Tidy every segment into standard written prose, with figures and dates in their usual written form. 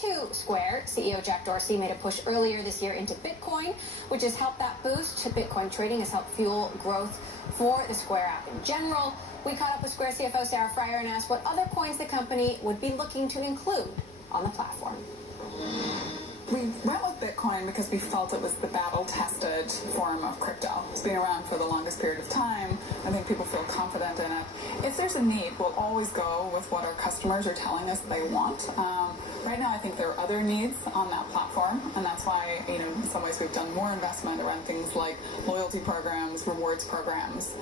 to Square. CEO Jack Dorsey made a push earlier this year into Bitcoin, which has helped that boost to Bitcoin trading, has helped fuel growth for the Square app in general. We caught up with Square CFO Sarah Friar and asked what other coins the company would be looking to include on the platform. We went with Bitcoin because we felt it was the battle-tested form of crypto. It's been around for the longest period of time. I think people feel confident in it. If there's a need, we'll always go with what our customers are telling us they want. Right now, I think there are other needs on that platform, and that's why, in some ways we've done more investment around things like loyalty programs, rewards programs,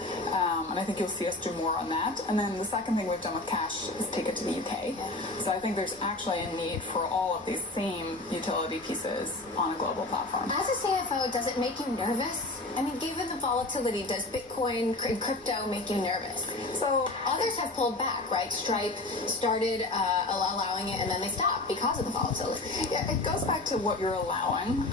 and I think you'll see us do more on that. And then the second thing we've done with Cash is take it to the UK. So I think there's actually a need for all of these same utility pieces on a global platform. As a CFO, does it make you nervous? I mean, given the volatility, does Bitcoin and crypto make you nervous? So others have pulled back, right? Stripe started allowing it, and then they stopped because of the volatility. Yeah, it goes back to what you're allowing.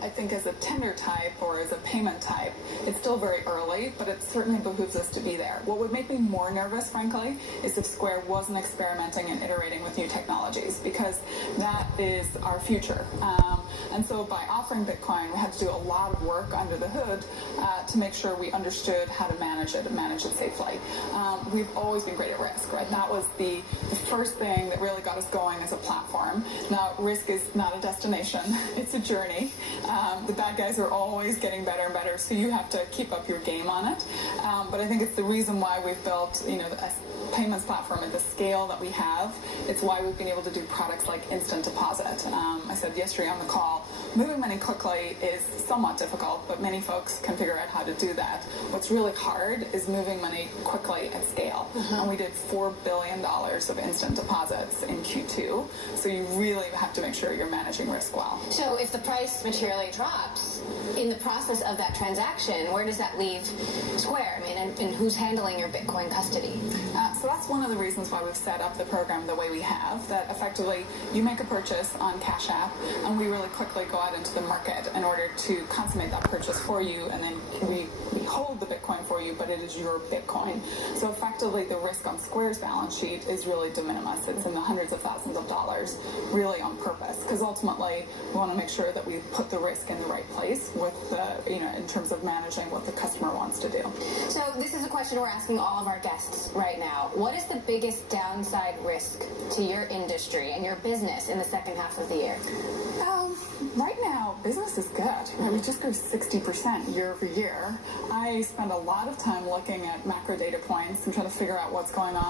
I think as a tender type or as a payment type, it's still very early, but it certainly behooves us to be there. What would make me more nervous, frankly, is if Square wasn't experimenting and iterating with new technologies, because that is our future. And so by offering Bitcoin, we had to do a lot of work under the hood to make sure we understood how to manage it and manage it safely. We've always been great at risk, right? That was the first thing that really got us going as a platform. Now, risk is not a destination. It's a journey. The bad guys are always getting better and better, so you have to keep up your game on it. But I think it's the reason why we've built, a payments platform at the scale that we have. It's why we've been able to do products like instant deposit. I said yesterday on the call, moving money quickly is somewhat difficult, but many folks can figure out how to do that. What's really hard is moving money quickly at scale. And we did $4 billion of instant deposits in Q2. So you really have to make sure you're managing risk well. So if the price materially drops in the process of that transaction, where does that leave Square? I mean, and who's handling your Bitcoin custody? So that's one of the reasons why we've set up the program the way we have, that effectively you make a purchase on Cash App, and we really quickly go out into the market in order to consummate that purchase for you, and then we hold the Bitcoin for you, but it is your Bitcoin. So effectively the risk on Square's balance sheet is really de minimis. It's in the hundreds of thousands of dollars, really on purpose, because ultimately we want to make sure that we put the risk in the right place with in terms of managing what the customer wants to do. So this is a question we're asking all of our guests right now. What is the biggest downside risk to your industry and your business in the second half of the year? Right now, business is good. We just grew 60% year over year. I spend a lot of time looking at macro data points and trying to figure out what's going on